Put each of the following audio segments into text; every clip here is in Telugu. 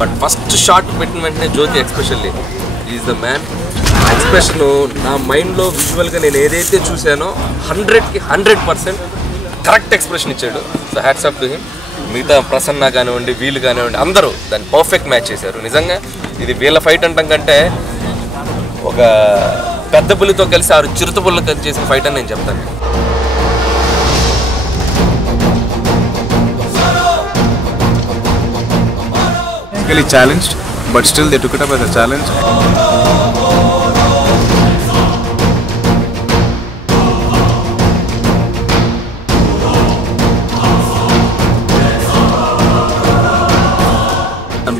బట్ ఫస్ట్ షాట్ పెట్టిన వెంటనే జ్యోతి ఎక్స్ప్రెషన్లీ ఈజ్ ద మ్యాన్. ఎక్స్ప్రెషన్ నా మైండ్లో విజువల్గా నేను ఏదైతే చూశానో 100కి 100% కరెక్ట్ ఎక్స్ప్రెషన్ ఇచ్చాడు. So hats off to him. మిగతా ప్రసన్న కానివ్వండి, వీళ్ళు కానివ్వండి, అందరూ దాన్ని పర్ఫెక్ట్ మ్యాచ్ చేశారు. నిజంగా ఇది వీళ్ళ ఫైట్ అంటాం కంటే ఒక పెద్ద పులితో కలిసి 6 చిరుత పుల్ల చేసిన ఫైట్ అని నేను చెప్తాను. challenged, but still they took it up as a challenge.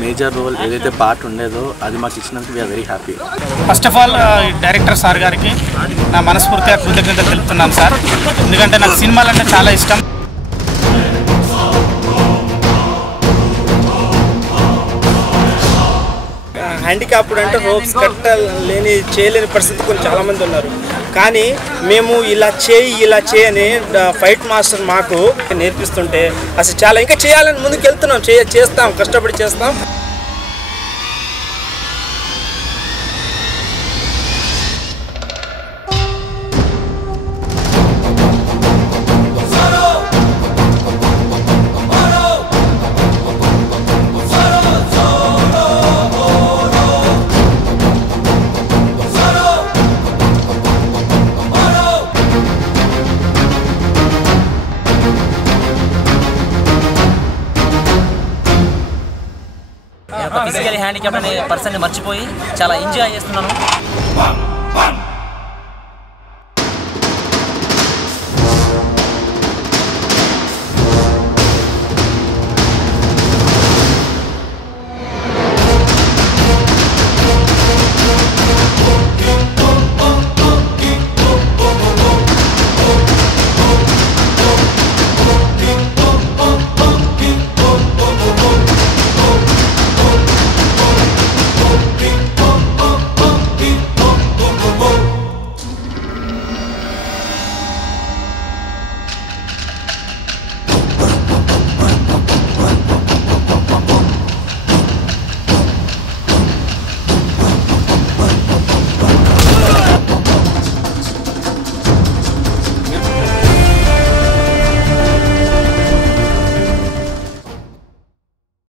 Major role ఏదైతే పార్ట్ ఉండేదో అది మాకు ఇచ్చినందుకు we are very happy. First of all director sir గారికి నా మనస్ఫూర్తిగా కృతజ్ఞతలు తెలుపుతున్నాను సార్. ఎందుకంటే నాకు సినిమాలు అంటే చాలా ఇష్టం. హ్యాండిక్యాప్డ్ అంటే రోప్స్ కట్టలేని చేయలేని పరిస్థితి కొన్ని చాలామంది ఉన్నారు. కానీ మేము ఇలా చేయి అని ఫైట్ మాస్టర్ మాకు నేర్పిస్తుంటే అసలు చాలా ఇంకా చేయాలని ముందుకు వెళ్తున్నాం. చేస్తాం, కష్టపడి చేస్తాం. ఫిజికలీ హ్యాండిక్యాప్ అనే పర్సన్ని మర్చిపోయి చాలా ఎంజాయ్ చేస్తున్నాను.